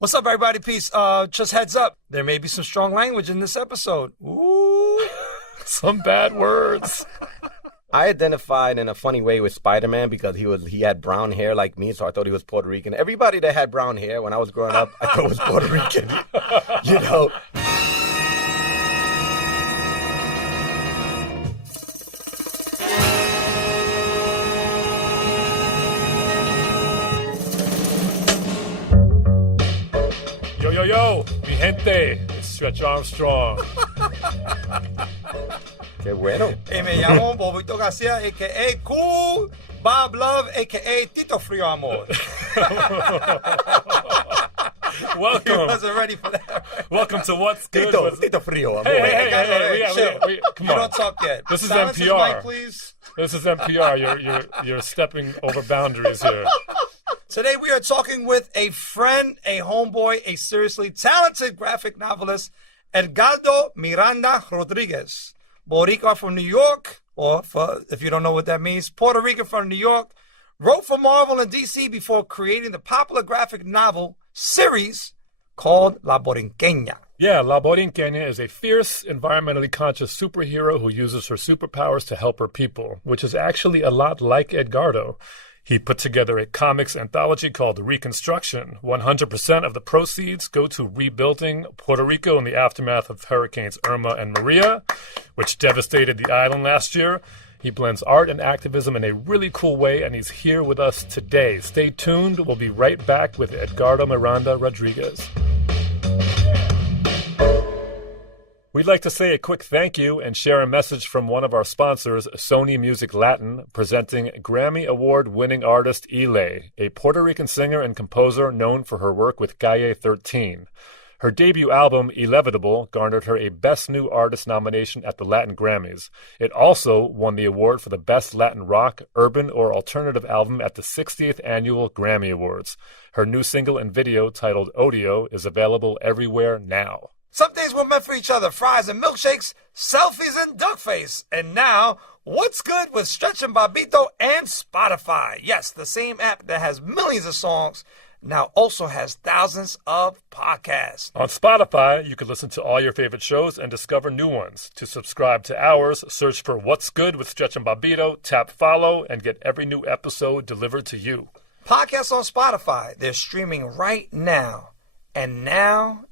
What's up, everybody? Peace. Just heads up, there may be some strong language in this episode. Ooh. Some bad words. I identified in a funny way with Spider-Man because he had brown hair like me, so I thought he was Puerto Rican. Everybody that had brown hair when I was growing up, I thought was Puerto Rican. You know? Yo, mi gente, it's Stretch Armstrong. Qué bueno. Y me llamo Bobbito Garcia, a.k.a. Cool Bob Love, a.k.a. Tito Frio Amor. Welcome. He wasn't ready for that. Right? Welcome to What's Good. Tito Frio Amor. Hey, come you on. don't talk yet. This is Silence his NPR. mic, please. This is NPR. You're stepping over boundaries here. Today we are talking with a friend, a homeboy, a seriously talented graphic novelist, Edgardo Miranda-Rodriguez. Boricua from New York, or if you don't know what that means, Puerto Rico from New York. Wrote for Marvel and DC before creating the popular graphic novel series called La Borinqueña. Yeah, La Borinqueña is a fierce, environmentally conscious superhero who uses her superpowers to help her people, which is actually a lot like Edgardo. He put together a comics anthology called Reconstruction. 100% of the proceeds go to rebuilding Puerto Rico in the aftermath of Hurricanes Irma and Maria, which devastated the island last year. He blends art and activism in a really cool way, and he's here with us today. Stay tuned. We'll be right back with Edgardo Miranda-Rodriguez. We'd like to say a quick thank you and share a message from one of our sponsors, Sony Music Latin, presenting Grammy Award-winning artist Ile, a Puerto Rican singer and composer known for her work with Calle 13. Her debut album, Inevitable, garnered her a Best New Artist nomination at the Latin Grammys. It also won the award for the Best Latin Rock, Urban, or Alternative Album at the 60th Annual Grammy Awards. Her new single and video, titled Odio, is available everywhere now. Some things were meant for each other, fries and milkshakes, selfies and duckface. And now, what's good with Stretch and Bobbito and Spotify? Yes, the same app that has millions of songs now also has thousands of podcasts. On Spotify, you can listen to all your favorite shows and discover new ones. To subscribe to ours, search for What's Good with Stretch and Bobbito, tap follow, and get every new episode delivered to you. Podcasts on Spotify. They're streaming right now. And now.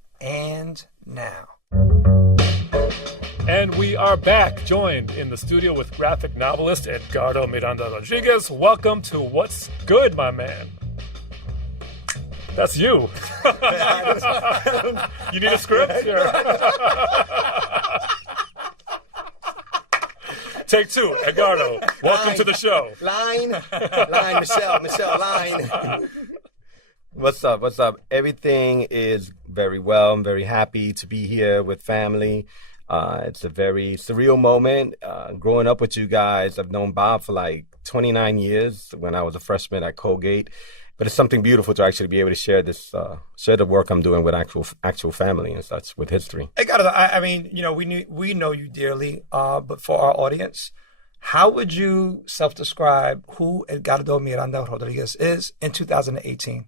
And we are back, joined in the studio with graphic novelist Edgardo Miranda-Rodriguez. Welcome to What's Good, my man. That's you. You need a script? Here. Take two, Edgardo. Welcome to the show. Line, Michelle, line. What's up? Everything is very well. I'm very happy to be here with family. It's a very surreal moment. Growing up with you guys, I've known Bob for like 29 years when I was a freshman at Colgate. But it's something beautiful to actually be able to share this, share the work I'm doing with actual family and such, with history. I mean, you know, we know you dearly, but for our audience, how would you self-describe who Edgardo Miranda-Rodriguez is in 2018?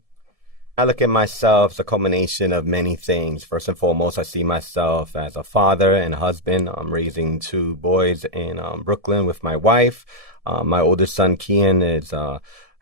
I look at myself as a culmination of many things. First and foremost, I see myself as a father and a husband. I'm raising two boys in Brooklyn with my wife. My oldest son, Kian,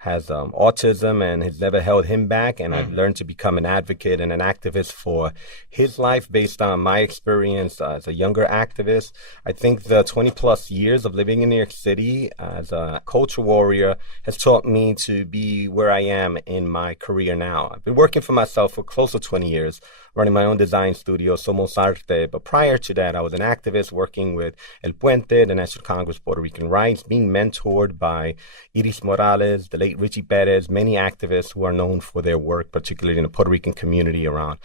has autism and has never held him back. And I've learned to become an advocate and an activist for his life based on my experience as a younger activist. I think the 20 plus years of living in New York City as a culture warrior has taught me to be where I am in my career now. I've been working for myself for close to 20 years, running my own design studio, Somos Arte. But prior to that, I was an activist working with El Puente, the National Congress Puerto Rican Rights, being mentored by Iris Morales, the late Richie Perez, many activists who are known for their work, particularly in the Puerto Rican community around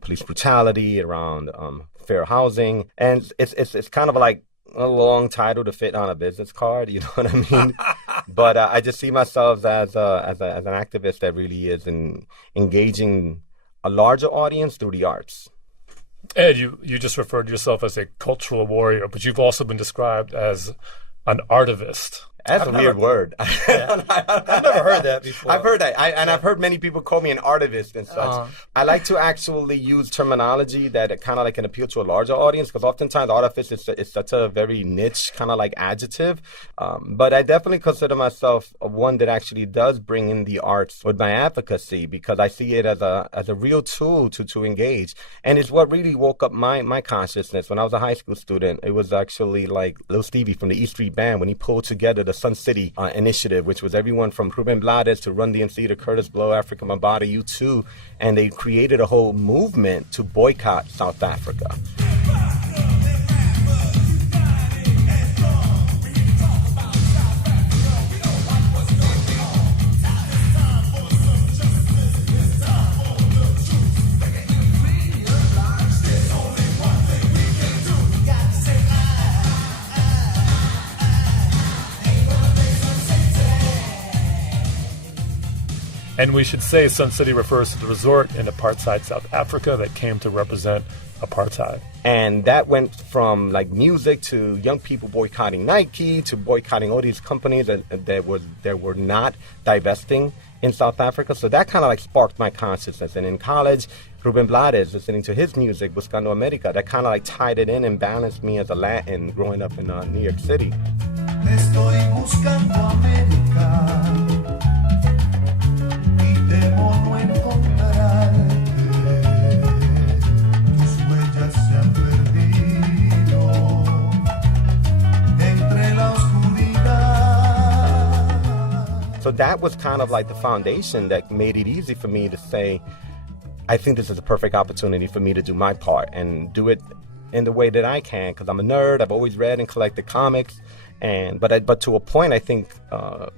police brutality, around fair housing. And it's kind of like a long title to fit on a business card, you know what I mean? But I just see myself as an activist that really is engaging a larger audience through the arts. Ed, you just referred to yourself as a cultural warrior, but you've also been described as an artivist. That's a weird word. Yeah. I've never heard that before. I've heard that. I've heard many people call me an artivist and such. I like to actually use terminology that kind of like can appeal to a larger audience, because oftentimes artivist is such a very niche kind of like adjective. But I definitely consider myself one that actually does bring in the arts with my advocacy, because I see it as a real tool to engage. And it's what really woke up my consciousness. When I was a high school student, it was actually like Lil Stevie from the E Street Band when he pulled together the Sun City initiative, which was everyone from Ruben Blades to Run DMC to Curtis Blow, Africa Mabata, U2, and they created a whole movement to boycott South Africa. And we should say Sun City refers to the resort in apartheid South Africa that came to represent apartheid. And that went from like music to young people boycotting Nike to boycotting all these companies that were not divesting in South Africa. So that kind of like sparked my consciousness. And in college, Ruben Blades, listening to his music, Buscando America, that kind of like tied it in and balanced me as a Latin growing up in New York City. Estoy buscando América. So that was kind of like the foundation that made it easy for me to say, I think this is a perfect opportunity for me to do my part and do it in the way that I can, because I'm a nerd. I've always read and collected comics. But to a point, I think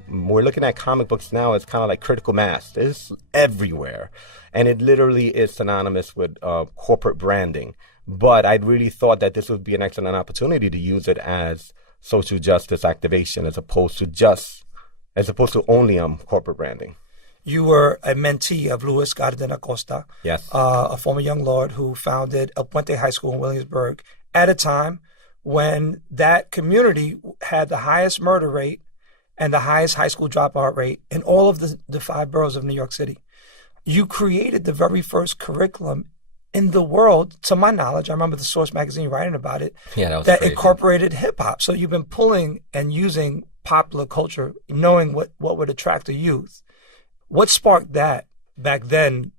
we're looking at comic books now as kind of like critical mass. It's everywhere. And it literally is synonymous with corporate branding. But I really thought that this would be an excellent opportunity to use it as social justice activation as opposed to only corporate branding. You were a mentee of Luis Garden Acosta, yes, a former young lord who founded El Puente High School in Williamsburg at a time when that community had the highest murder rate and the highest high school dropout rate in all of the 5 boroughs of New York City. You created the very first curriculum in the world, to my knowledge. I remember the Source magazine writing about it, that incorporated hip-hop. So you've been pulling and using popular culture, knowing what would attract the youth. What sparked that back then,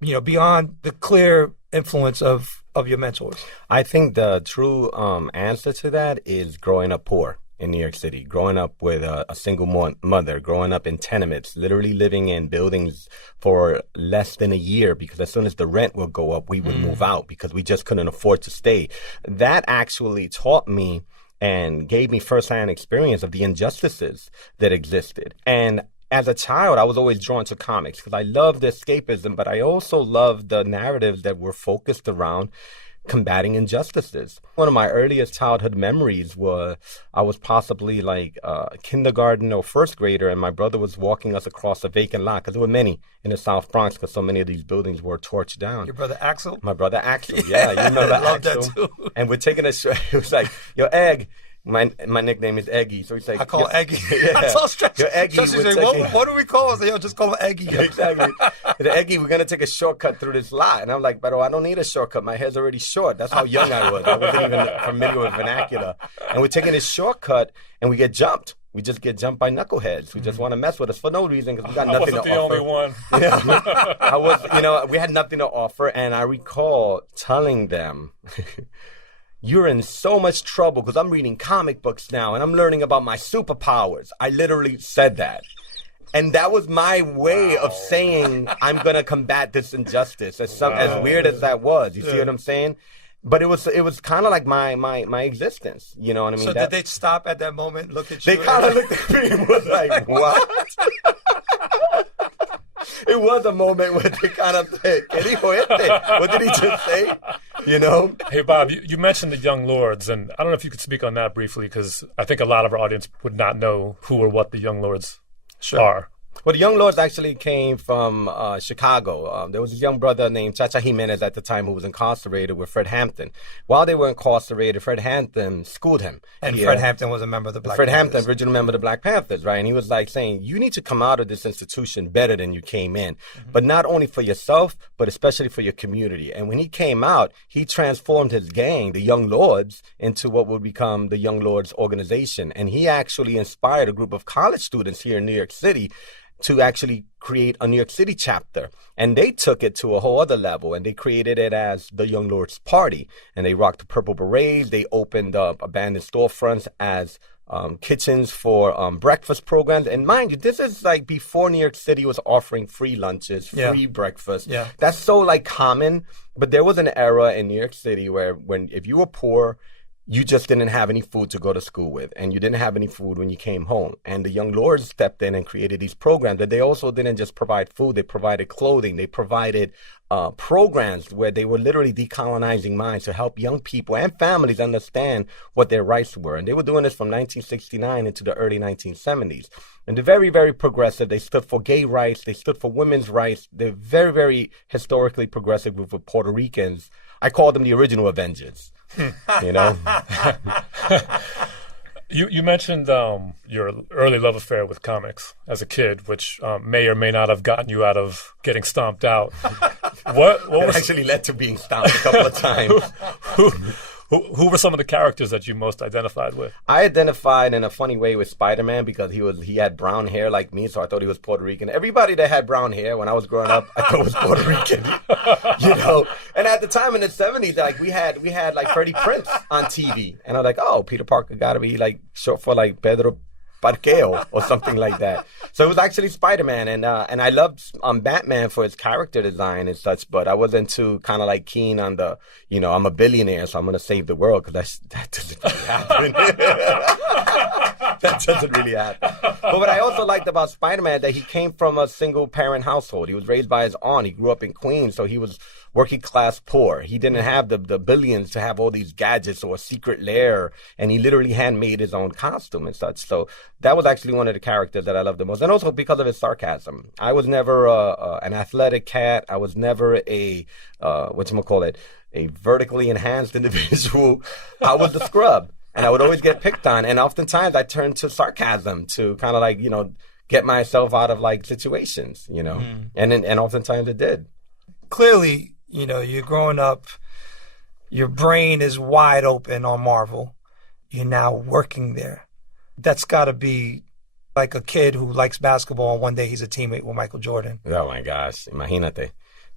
beyond the clear influence of your mentors? I think the true answer to that is growing up poor in New York City, growing up with a single mother, growing up in tenements, literally living in buildings for less than a year, because as soon as the rent would go up, we would move out because we just couldn't afford to stay. That actually taught me and gave me firsthand experience of the injustices that existed. And as a child, I was always drawn to comics because I loved escapism, but I also loved the narratives that were focused around combating injustices. One of my earliest childhood memories was I was possibly like kindergarten or first grader, and my brother was walking us across a vacant lot, because there were many in the South Bronx because so many of these buildings were torched down. Your brother Axel? My brother Axel, yeah. You remember I love Axel? That too. And we're taking a shot. It was like, yo, Egg. My nickname is Eggy, so he's like, I call him Eggy. Yeah. I told Stretch. Eggy, Stretch like, what do we call him? I said, yo, just call him Eggy. Exactly. The Eggy, we're gonna take a shortcut through this lot, and I'm like, but I don't need a shortcut. My hair's already short. That's how young I was. I wasn't even familiar with vernacular. And we're taking this shortcut, and we get jumped. We just get jumped by knuckleheads who just want to mess with us for no reason because we got nothing to offer. I wasn't the only one. Yeah. We had nothing to offer, and I recall telling them, you're in so much trouble because I'm reading comic books now and I'm learning about my superpowers. I literally said that. And that was my way of saying I'm going to combat this injustice, as weird as that was. You see what I'm saying? But it was kind of like my existence. You know what I mean? So did they stop at that moment, look at you? They kind of looked at me and was like, what? It was a moment where they kind of said, ¿Qué dijo este? What did he just say? You know? Hey, Bob, you mentioned the Young Lords, and I don't know if you could speak on that briefly, because I think a lot of our audience would not know who or what the Young Lords are. Well, the Young Lords actually came from Chicago. There was a young brother named Chacha Jimenez at the time who was incarcerated with Fred Hampton. While they were incarcerated, Fred Hampton schooled him. And Fred Hampton was a member of the Black Fred Panthers. Hampton, original member of the Black Panthers, right? And he was like saying, you need to come out of this institution better than you came in. But not only for yourself, but especially for your community. And when he came out, he transformed his gang, the Young Lords, into what would become the Young Lords organization. And he actually inspired a group of college students here in New York City to actually create a New York City chapter. And they took it to a whole other level, and they created it as the Young Lords Party. And they rocked the purple berets. They opened up abandoned storefronts as kitchens for breakfast programs. And mind you, this is like before New York City was offering free lunches, free breakfast. Yeah. That's so like common. But there was an era in New York City where if you were poor, you just didn't have any food to go to school with, and you didn't have any food when you came home. And the Young Lords stepped in and created these programs that they also didn't just provide food, they provided clothing, they provided programs where they were literally decolonizing minds to help young people and families understand what their rights were. And they were doing this from 1969 into the early 1970s. And they're very, very progressive. They stood for gay rights, they stood for women's rights. They're very, very historically progressive with Puerto Ricans. I call them the original Avengers. You know? You mentioned your early love affair with comics as a kid, which may or may not have gotten you out of getting stomped out. What was actually led to being stomped a couple of times. Who were some of the characters that you most identified with? I identified in a funny way with Spider-Man because he had brown hair like me, so I thought he was Puerto Rican. Everybody that had brown hair when I was growing up, I thought was Puerto Rican. You know? And at the time in the 70s, like we had like Freddie Prinze on TV. And I'm like, oh, Peter Parker gotta be like short for like Pedro Parqueo or something like that. So it was actually Spider-Man, and I loved Batman for his character design and such, but I wasn't too kind of like keen on the, you know, I'm a billionaire, so I'm gonna save the world, because that doesn't really happen. That doesn't really happen. But what I also liked about Spider-Man, that he came from a single parent household. He was raised by his aunt. He grew up in Queens, so he was working class poor. He didn't have the billions to have all these gadgets or a secret lair, and he literally handmade his own costume and such. So that was actually one of the characters that I loved the most, and also because of his sarcasm. I was never an athletic cat. I was never a a vertically enhanced individual. I was the scrub, and I would always get picked on, and oftentimes I turned to sarcasm to kind of like, you know, get myself out of like situations, you know, and oftentimes it did. Clearly, you know, you're growing up, your brain is wide open on Marvel. You're now working there. That's got to be like a kid who likes basketball and one day he's a teammate with Michael Jordan. Oh my gosh, imagínate.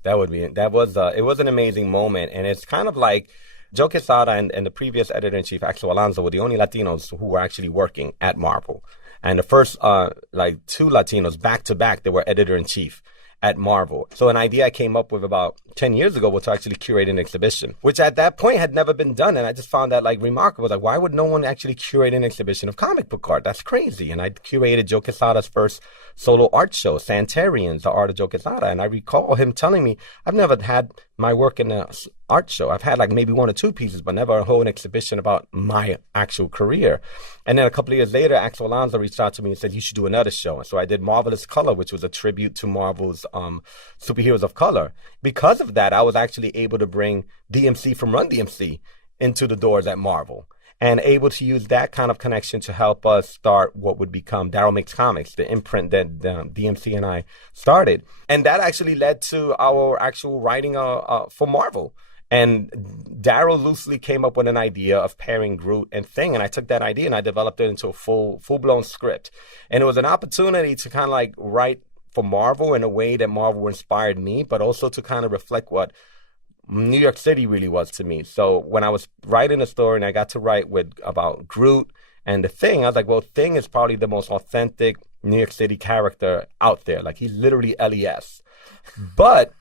It was an amazing moment, and it's kind of like Joe Quesada and the previous editor-in-chief, Axel Alonso, were the only Latinos who were actually working at Marvel. And the first, two Latinos back-to-back, they were editor-in-chief at Marvel. So an idea I came up with about 10 years ago was to actually curate an exhibition, which at that point had never been done. And I just found that like remarkable. Like, why would no one actually curate an exhibition of comic book art? That's crazy. And I curated Joe Quesada's first solo art show, Santarians, the art of Joe Quesada. And I recall him telling me, I've never had my work in an art show. I've had like maybe one or two pieces, but never a whole exhibition about my actual career. And then a couple of years later, Axel Alonso reached out to me and said, you should do another show. And so I did Marvelous Color, which was a tribute to Marvel's superheroes of color. Because of that, I was actually able to bring DMC from Run DMC into the doors at Marvel, and able to use that kind of connection to help us start what would become Daryl Makes Comics, the imprint that DMC and I started. And that actually led to our actual writing for Marvel. And Daryl loosely came up with an idea of pairing Groot and Thing, and I took that idea and I developed it into a full-blown script. And it was an opportunity to kind of like write for Marvel in a way that Marvel inspired me, but also to kind of reflect what New York City really was to me. So when I was writing a story and I got to write about Groot and the Thing, I was like, well, Thing is probably the most authentic New York City character out there. Like, he's literally LES. But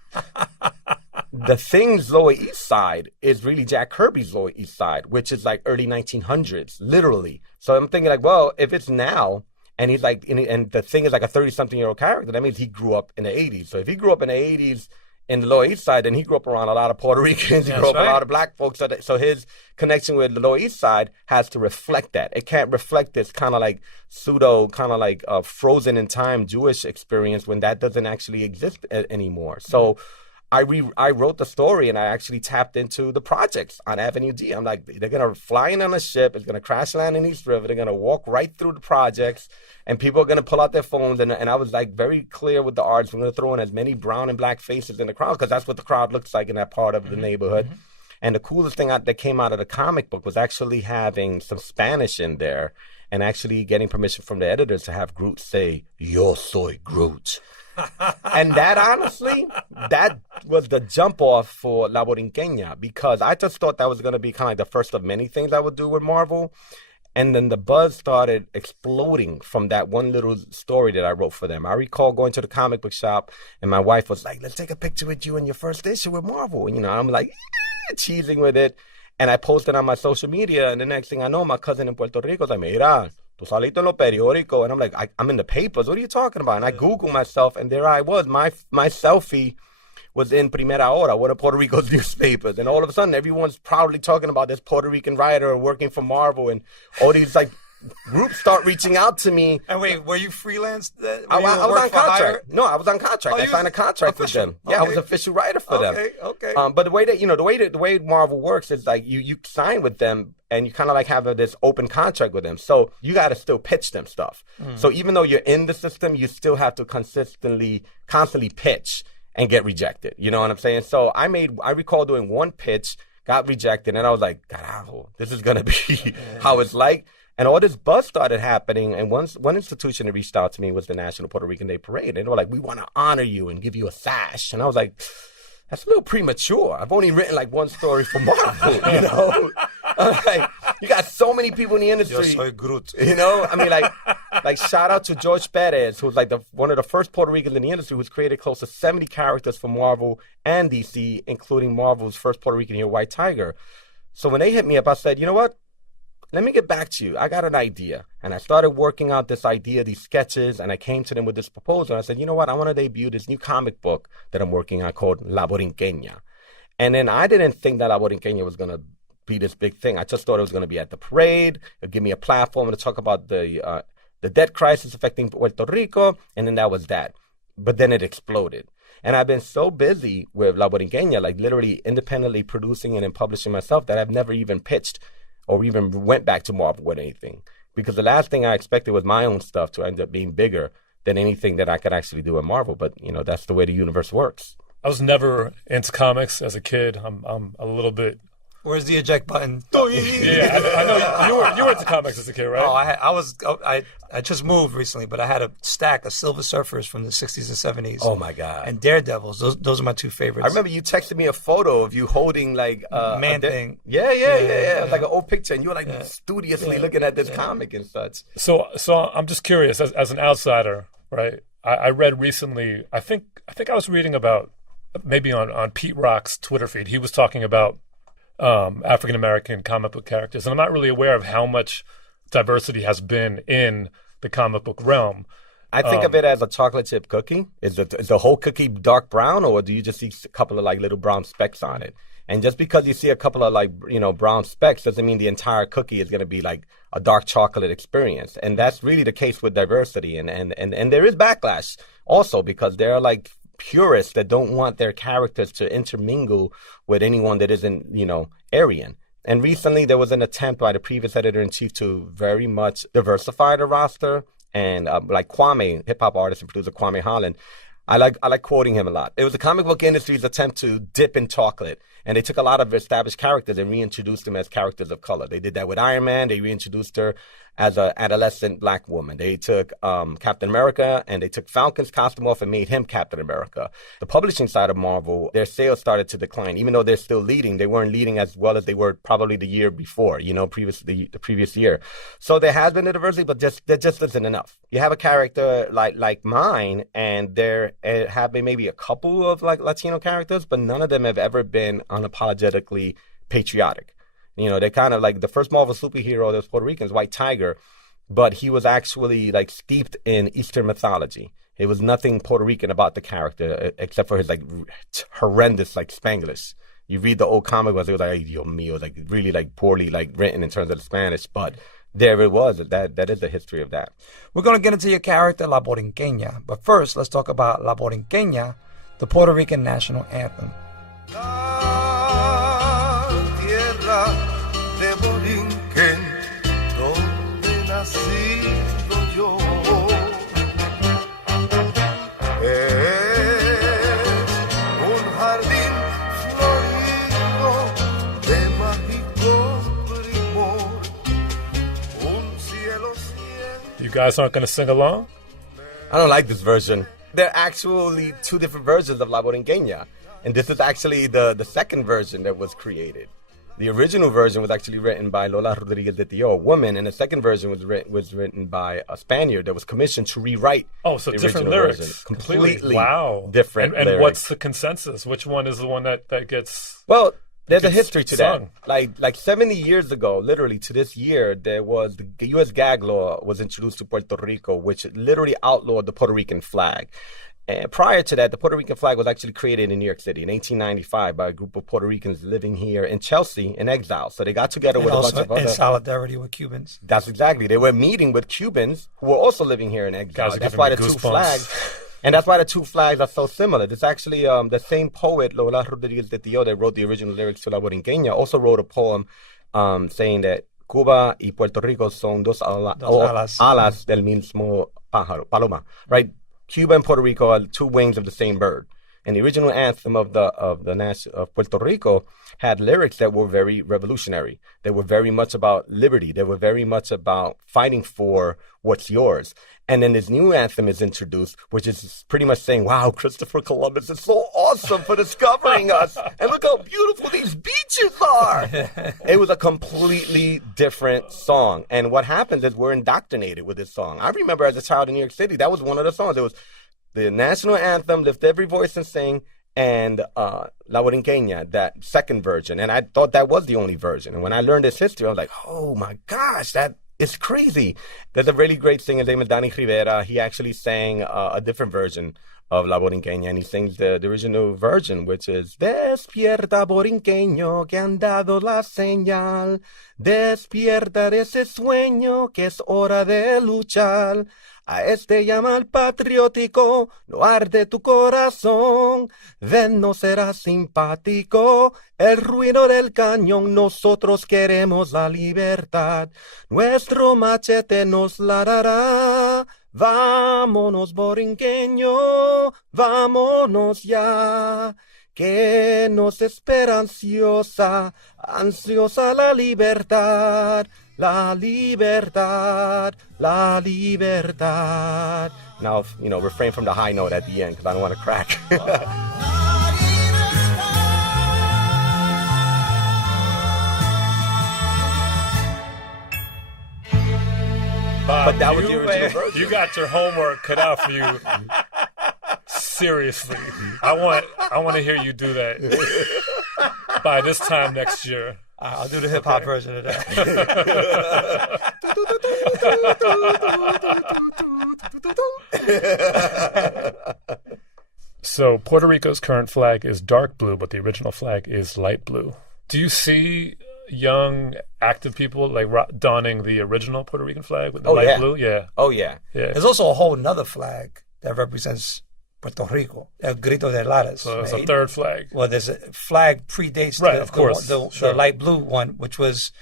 the Thing's Lower East Side is really Jack Kirby's Lower East Side, which is like early 1900s, literally. So I'm thinking like, well, if it's now, and he's like, and the Thing is like a 30-something-year-old character, that means he grew up in the 80s. So if he grew up in the 80s in the Lower East Side, and he grew up around a lot of Puerto Ricans. He grew up a lot of black folks. So his connection with the Lower East Side has to reflect that. It can't reflect this kind of like pseudo, kind of like frozen in time Jewish experience when that doesn't actually exist anymore. So I wrote the story, and I actually tapped into the projects on Avenue D. I'm like, they're going to fly in on a ship. It's going to crash land in East River. They're going to walk right through the projects, and people are going to pull out their phones. And I was like very clear with the artists. We're going to throw in as many brown and black faces in the crowd because that's what the crowd looks like in that part of the neighborhood. And the coolest thing that came out of the comic book was actually having some Spanish in there and actually getting permission from the editors to have Groot say, "Yo soy Groot." And that, honestly, that was the jump off for La Borinqueña, because I just thought that was going to be kind of like the first of many things I would do with Marvel. And then the buzz started exploding from that one little story that I wrote for them. I recall going to the comic book shop, and my wife was like, "Let's take a picture with you in your first issue with Marvel." And, I'm like, cheesing with it. And I posted on my social media, and the next thing I know, my cousin in Puerto Rico is like, "Mira, tú saliste en los periódicos." And I'm like, I'm in the papers. What are you talking about? And I Googled myself, and there I was. My selfie was in Primera Hora, one of Puerto Rico's newspapers. And all of a sudden, everyone's proudly talking about this Puerto Rican writer working for Marvel. And all these, like, groups start reaching out to me. And wait, were you freelance? I was on contract. No, I was on contract. I signed a contract with them. Yeah, I was an official writer for them. Okay. But the way that the way Marvel works is like you sign with them, and you kind of like have this open contract with them. So you got to still pitch them stuff. So even though you're in the system, you still have to constantly pitch and get rejected. You know what I'm saying? So I recall doing one pitch, got rejected, and I was like, "Carajo, this is gonna be how it's like." And all this buzz started happening, and one institution that reached out to me was the National Puerto Rican Day Parade. And they were like, "We want to honor you and give you a sash." And I was like, "That's a little premature. I've only written like one story for Marvel, I'm like, you got so many people in the industry. Yo soy Groot. I mean, like shout out to George Perez, who's like one of the first Puerto Ricans in the industry who's created close to 70 characters for Marvel and DC, including Marvel's first Puerto Rican hero, White Tiger. So when they hit me up, I said, "You know what? Let me get back to you. I got an idea." And I started working out this idea, these sketches, and I came to them with this proposal. I said, "You know what? I want to debut this new comic book that I'm working on called La Borinqueña." And then I didn't think that La Borinqueña was going to be this big thing. I just thought it was going to be at the parade. It'd give me a platform to talk about the debt crisis affecting Puerto Rico, and then that was that. But then it exploded. And I've been so busy with La Borinqueña, like literally independently producing it and publishing myself, that I've never even pitched or even went back to Marvel with anything. Because the last thing I expected was my own stuff to end up being bigger than anything that I could actually do at Marvel. But, that's the way the universe works. I was never into comics as a kid. I'm a little bit... Where's the eject button? Yeah, I know you were into comics as a kid, right? Oh, I just moved recently, but I had a stack of Silver Surfers from the 60s and 70s. Oh my God! And Daredevils. Those are my two favorites. I remember you texted me a photo of you holding like thing. Yeah. It was like an old picture, and you were like studiously looking at this comic and such. So I'm just curious, as an outsider, right? I read recently. I think I was reading about maybe on Pete Rock's Twitter feed. He was talking about African-American comic book characters. And I'm not really aware of how much diversity has been in the comic book realm. I think of it as a chocolate chip cookie. Is the whole cookie dark brown, or do you just see a couple of like little brown specks on it? And just because you see a couple of like, brown specks doesn't mean the entire cookie is going to be like a dark chocolate experience. And that's really the case with diversity. And there is backlash also, because there are like purists that don't want their characters to intermingle with anyone that isn't, Aryan. And recently there was an attempt by the previous editor-in-chief to very much diversify the roster. And like Kwame, hip-hop artist and producer Kwame Holland, I like quoting him a lot. It was the comic book industry's attempt to dip in chocolate. And they took a lot of established characters and reintroduced them as characters of color. They did that with Iron Man. They reintroduced her as an adolescent black woman. They took Captain America, and they took Falcon's costume off and made him Captain America. The publishing side of Marvel, their sales started to decline. Even though they're still leading, they weren't leading as well as they were probably the year before, the previous year. So there has been a diversity, but there just isn't enough. You have a character like mine, and there have been maybe a couple of like Latino characters, but none of them have ever been unapologetically patriotic. They're kind of like the first Marvel superhero that was Puerto Rican is White Tiger. but he was actually like steeped in Eastern mythology. It was nothing Puerto Rican about the character except for his like horrendous like Spanglish. You read the old comic books, it was like, ay, Dios mío, like really like poorly like written in terms of the Spanish, but there it was. That is the history of that. We're going to get into your character, La Borinqueña. But first, let's talk about La Borinqueña, the Puerto Rican national anthem. La tierra de Borinquen, donde nacido yo, es un jardín florido de mágico primor, un cielo cielo. You guys aren't going to sing along? I don't like this version. There are actually two different versions of La Borinqueña. And this is actually the second version that was created. The original version was actually written by Lola Rodriguez de Tio, a woman, and the second version was written by a Spaniard that was commissioned to rewrite. Oh, so the different original lyrics. version. Completely wow. different and lyrics. What's the consensus? Which one is the one that gets... Well, there's a gets history to sung? that. Like 70 years ago, literally to this year, there was the U.S. gag law was introduced to Puerto Rico, which literally outlawed the Puerto Rican flag. And prior to that, the Puerto Rican flag was actually created in New York City in 1895 by a group of Puerto Ricans living here in Chelsea in exile. So they got together with a bunch of other... in solidarity with Cubans. That's exactly. They were meeting with Cubans who were also living here in exile. Guys are That's giving why me the two goosebumps. flags... And that's why the two flags are so similar. There's actually the same poet, Lola Rodriguez de Tio, that wrote the original lyrics to La Borinqueña, also wrote a poem saying that Cuba y Puerto Rico son dos alas del mismo pájaro, paloma, right? Cuba and Puerto Rico are two wings of the same bird. And the original anthem of Puerto Rico had lyrics that were very revolutionary. They were very much about liberty. They were very much about fighting for what's yours. And then this new anthem is introduced, which is pretty much saying, wow, Christopher Columbus is so awesome for discovering us. And look how beautiful these beaches are. It was a completely different song. And what happens is we're indoctrinated with this song. I remember as a child in New York City, that was one of the songs. It was the national anthem, Lift Every Voice and Sing, and La Borinqueña, that second version. And I thought that was the only version. And when I learned this history, I was like, oh my gosh, that is crazy. There's a really great singer named Danny Rivera. He actually sang a different version of La Borinqueña, and he sings the original version, which is Despierta borinqueño que han dado la señal, despierta de ese sueño que es hora de luchar. A este llamal patriótico, no arde tu corazón, ven, no será simpático el ruido del cañón, nosotros queremos la libertad, nuestro machete nos la dará, vámonos borinqueño, vámonos ya, que nos espera ansiosa la libertad. La libertad, la libertad. Now, refrain from the high note at the end because I don't want to crack. But that was the original version. You got your homework cut out for you. Seriously. I want to hear you do that by this time next year. I'll do the hip-hop version of that. So Puerto Rico's current flag is dark blue, but the original flag is light blue. Do you see young, active people like donning the original Puerto Rican flag with the light blue? Yeah. Oh, yeah. There's also a whole nother flag that represents Puerto Rico, El Grito de Lares. So it's a third flag. Well, there's a flag predates the light blue one, which was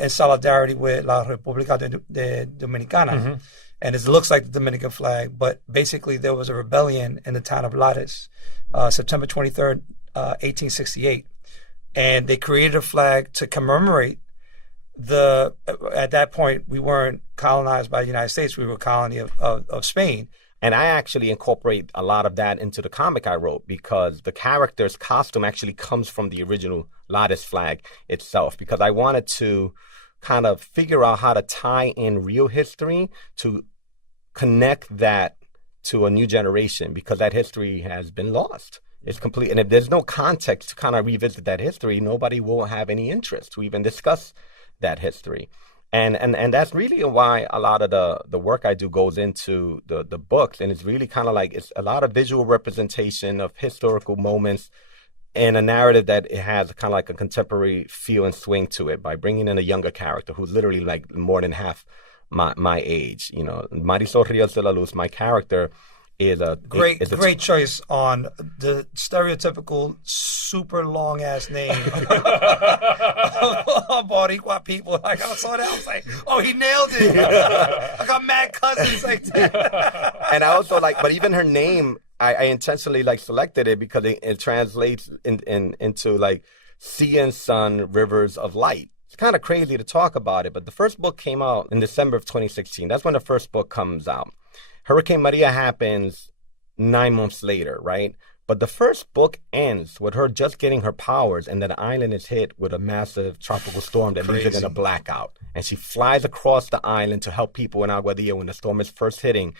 in solidarity with La República Dominicana. Mm-hmm. And it looks like the Dominican flag, but basically there was a rebellion in the town of Lares, September 23rd, 1868. And they created a flag to commemorate at that point, we weren't colonized by the United States. We were a colony of Spain. And I actually incorporate a lot of that into the comic I wrote because the character's costume actually comes from the original Lares flag itself, because I wanted to kind of figure out how to tie in real history to connect that to a new generation, because that history has been lost. It's complete. And if there's no context to kind of revisit that history, nobody will have any interest to even discuss that history. And that's really why a lot of the work I do goes into the books, and it's really kind of like it's a lot of visual representation of historical moments and a narrative that it has kind of like a contemporary feel and swing to it by bringing in a younger character who's literally like more than half my age. You know, Marisol Rios de la Luz, my character, is a great choice on the stereotypical super long ass name of Boricua people. Like I saw that, I was like, oh, he nailed it. I got mad cousins like that. And I also like, but even her name, I intentionally like selected it because it translates into like sea and sun, rivers of light. It's kind of crazy to talk about it, but the first book came out in December of 2016. That's when the first book comes out. Hurricane Maria happens 9 months later, right? But the first book ends with her just getting her powers, and then the island is hit with a massive tropical storm that leaves it in a blackout. And she flies across the island to help people in Aguadilla when the storm is first hitting.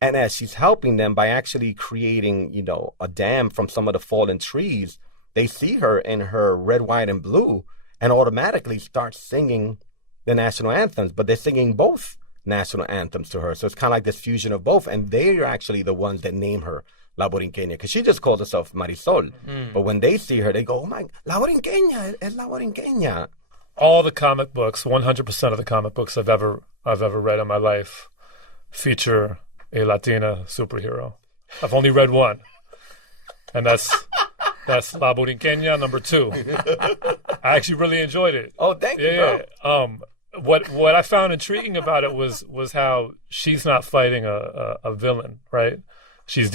And as she's helping them by actually creating, you know, a dam from some of the fallen trees, they see her in her red, white, and blue and automatically start singing the national anthems. But they're singing both national anthems to her. So it's kind of like this fusion of both. And they are actually the ones that name her La Borinqueña, because she just calls herself Marisol. But when they see her, they go, oh my, La Borinqueña, es La Borinqueña. All the comic books, 100% of the comic books I've ever read in my life feature a Latina superhero. I've only read one, and that's La Borinqueña #2. I actually really enjoyed it. Oh, thank you, bro. What I found intriguing about it was how she's not fighting a villain, right? She's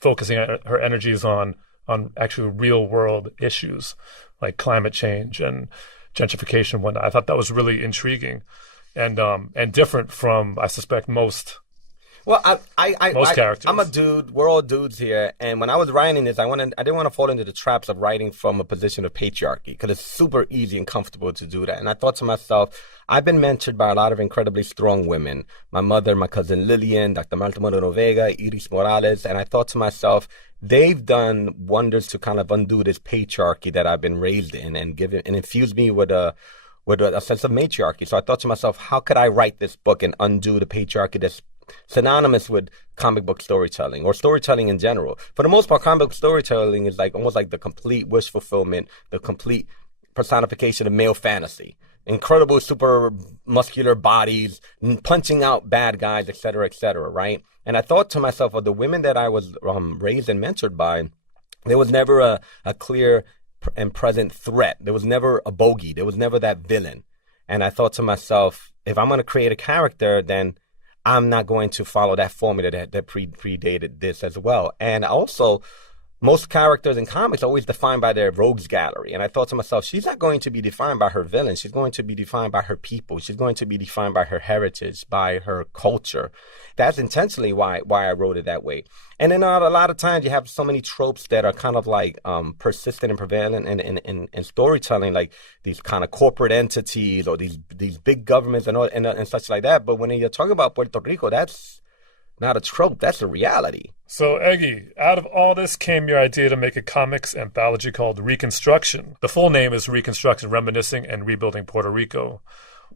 focusing her energies on actually real world issues like climate change and gentrification and whatnot. I thought that was really intriguing and different from, I suspect, most. Well, most characters. I'm a dude. We're all dudes here. And when I was writing this, I didn't want to fall into the traps of writing from a position of patriarchy because it's super easy and comfortable to do that. And I thought to myself, I've been mentored by a lot of incredibly strong women. My mother, my cousin Lillian, Dr. Marta Moreno Vega, Iris Morales. And I thought to myself, they've done wonders to kind of undo this patriarchy that I've been raised in and infuse me with a sense of matriarchy. So I thought to myself, how could I write this book and undo the patriarchy that's synonymous with comic book storytelling or storytelling in general? For the most part, comic book storytelling is like almost like the complete wish fulfillment, the complete personification of male fantasy. Incredible, super muscular bodies, punching out bad guys, et cetera, right? And I thought to myself, of the women that I was raised and mentored by, there was never a clear and present threat. There was never a bogey. There was never that villain. And I thought to myself, if I'm going to create a character, then I'm not going to follow that formula that predated this as well. And also, most characters in comics are always defined by their rogues gallery. And I thought to myself, she's not going to be defined by her villains. She's going to be defined by her people. She's going to be defined by her heritage, by her culture. That's intentionally why I wrote it that way. And then a lot of times you have so many tropes that are kind of like persistent and prevalent in storytelling, like these kind of corporate entities or these big governments and such like that. But when you're talking about Puerto Rico, that's not a trope. That's a reality. So, Eggy, out of all this came your idea to make a comics anthology called Reconstruction. The full name is Reconstruction, Reminiscing and Rebuilding Puerto Rico.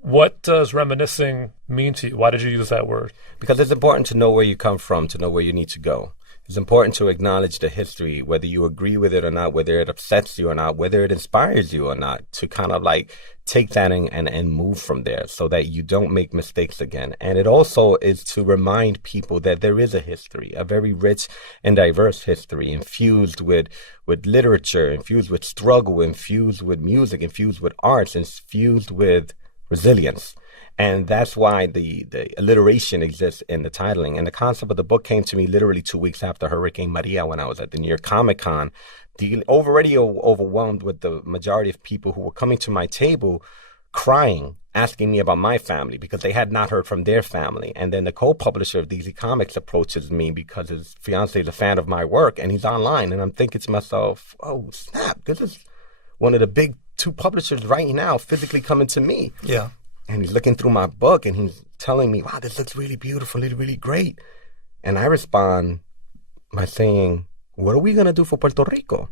What does reminiscing mean to you? Why did you use that word? Because it's important to know where you come from, to know where you need to go. It's important to acknowledge the history, whether you agree with it or not, whether it upsets you or not, whether it inspires you or not, to kind of like take that and move from there so that you don't make mistakes again. And it also is to remind people that there is a history, a very rich and diverse history, infused with literature, infused with struggle, infused with music, infused with arts, infused with resilience. And that's why the alliteration exists in the titling. And the concept of the book came to me literally 2 weeks after Hurricane Maria when I was at the New York Comic Con, already overwhelmed with the majority of people who were coming to my table crying, asking me about my family because they had not heard from their family. And then the co-publisher of DZ Comics approaches me because his fiance is a fan of my work and he's online. And I'm thinking to myself, oh, snap, this is one of the big 2 publishers right now physically coming to me. Yeah. And he's looking through my book and he's telling me, wow, this looks really beautiful, really, really great. And I respond by saying, what are we going to do for Puerto Rico?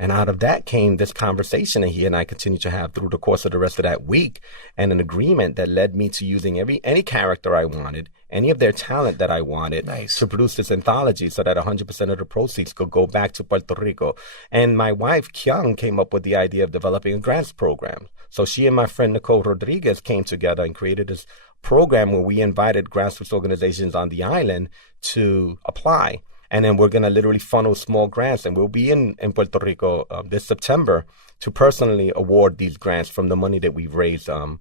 And out of that came this conversation that he and I continued to have through the course of the rest of that week, and an agreement that led me to using any character I wanted, any of their talent that I wanted, to produce this anthology so that 100% of the proceeds could go back to Puerto Rico. And my wife, Kyung, came up with the idea of developing a grants program. So she and my friend Nicole Rodriguez came together and created this program where we invited grassroots organizations on the island to apply. And then we're going to literally funnel small grants, and we'll be in Puerto Rico this September to personally award these grants from the money that we've raised from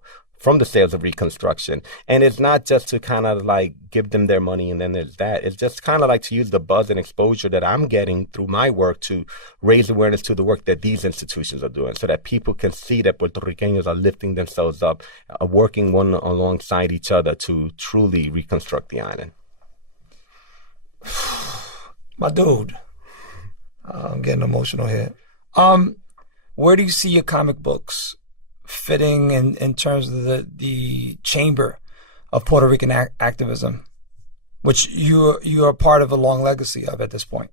the sales of Reconstruction. And it's not just to kind of like give them their money and then there's that. It's just kind of like to use the buzz and exposure that I'm getting through my work to raise awareness to the work that these institutions are doing, so that people can see that Puerto Ricanos are lifting themselves up, working one alongside each other to truly reconstruct the island. My dude, I'm getting emotional here. Where do you see your comic books fitting in terms of the chamber of Puerto Rican activism, which you are part of a long legacy of at this point?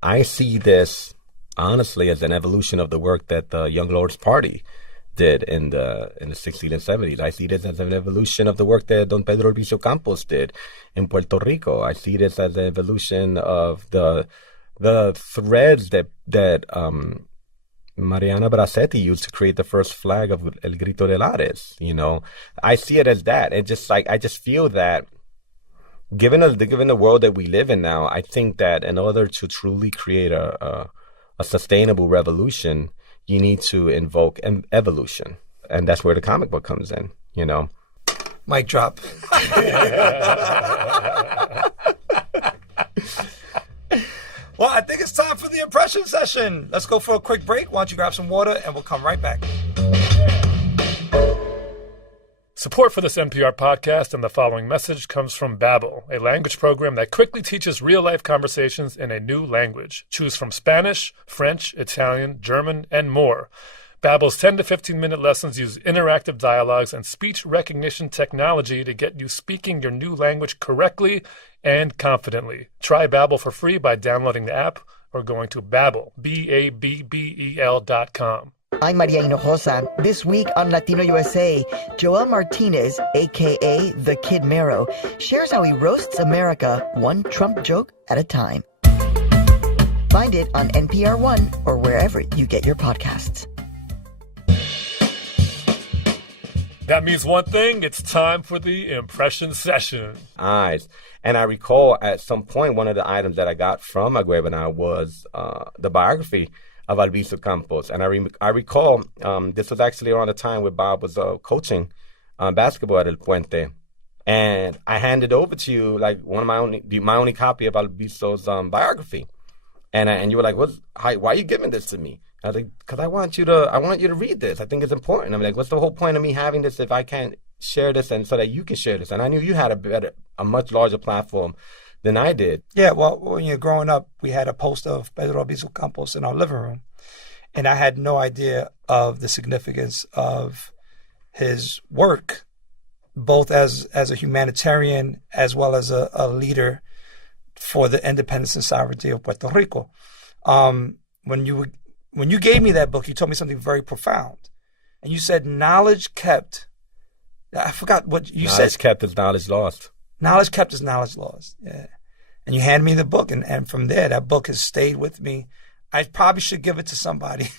I see this, honestly, as an evolution of the work that the Young Lords Party did in the 60s and 70s. I see this as an evolution of the work that Don Pedro Albizu Campos did in Puerto Rico. I see this as an evolution of the threads that Mariana Bracetti used to create the first flag of El Grito de Lares. You know, I see it as that. And just like, I just feel that given the world that we live in now, I think that in order to truly create a sustainable revolution, you need to invoke evolution. And that's where the comic book comes in, you know. Mic drop. Well, I think it's time for the impression session. Let's go for a quick break. Why don't you grab some water and we'll come right back. Support for this NPR podcast and the following message comes from Babbel, a language program that quickly teaches real-life conversations in a new language. Choose from Spanish, French, Italian, German, and more. Babbel's 10 to 15-minute lessons use interactive dialogues and speech recognition technology to get you speaking your new language correctly and confidently. Try Babbel for free by downloading the app or going to Babbel, BABBEL.com. I'm Maria Hinojosa. This week on Latino USA, Joel Martinez, a.k.a. The Kid Mero, shares how he roasts America one Trump joke at a time. Find it on NPR One or wherever you get your podcasts. That means one thing. It's time for the impression session. Eyes. And I recall at some point, one of the items that I got from Aguebana was the biography of Albizu Campos. And I recall this was actually around the time where Bob was coaching basketball at El Puente. And I handed over to you like my only copy of Albizu's biography. And you were like, why are you giving this to me? I was like, because I want you to read this. I think it's important. I'm like, what's the whole point of me having this if I can't share this and so that you can share this? And I knew you had a much larger platform than I did. Yeah, well, when you're growing up, we had a poster of Pedro Albizu Campos in our living room. And I had no idea of the significance of his work, both as a humanitarian as well as a leader for the independence and sovereignty of Puerto Rico. When you gave me that book, you told me something very profound. And you said, knowledge kept. I forgot what you said. Knowledge kept is knowledge lost. Knowledge kept is knowledge lost. Yeah. And you handed me the book. And from there, that book has stayed with me. I probably should give it to somebody.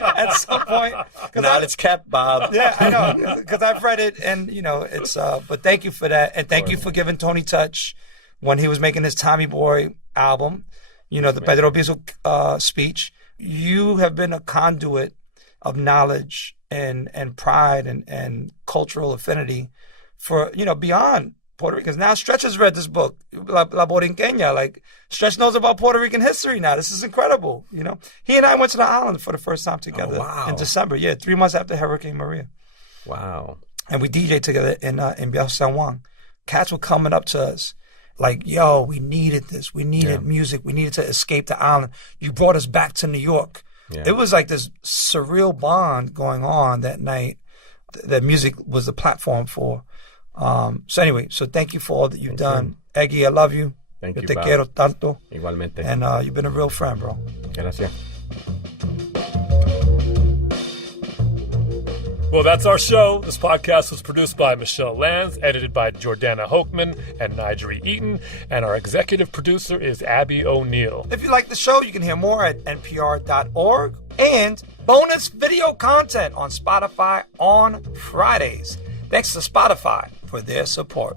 At some point. Knowledge kept, Bob. Yeah, I know. Because I've read it. And, it's, but thank you for that. And thank you for giving Tony Touch when he was making his Tommy Boy album. The Pedro Albizu speech. You have been a conduit of knowledge and pride and cultural affinity for, beyond Puerto Ricans. Now Stretch has read this book, La Borinqueña. Like, Stretch knows about Puerto Rican history now. This is incredible, He and I went to the island for the first time together in December. Yeah, 3 months after Hurricane Maria. Wow. And we DJed together in Viejo San Juan. Cats were coming up to us. Like, yo, we needed this. We needed music. We needed to escape the island. You brought us back to New York. Yeah. It was like this surreal bond going on that night that music was the platform for. So anyway, thank you for all that you've done. Eggy, I love you. Thank Yo you, te Bob. quiero tanto. Igualmente. And you've been a real friend, bro. Gracias. Well, that's our show. This podcast was produced by Michelle Lanz, edited by Jordana Hochman and Nigeri Eaton, and our executive producer is Abby O'Neill. If you like the show, you can hear more at npr.org and bonus video content on Spotify on Fridays. Thanks to Spotify for their support.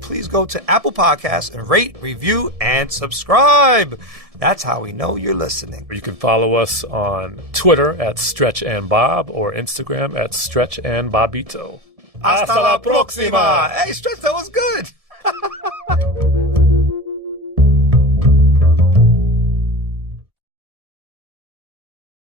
Please go to Apple Podcasts and rate, review, and subscribe. That's how we know you're listening. You can follow us on Twitter at Stretch and Bob or Instagram at Stretch and Bobbito. Hasta la próxima. Hey, Stretch, that was good.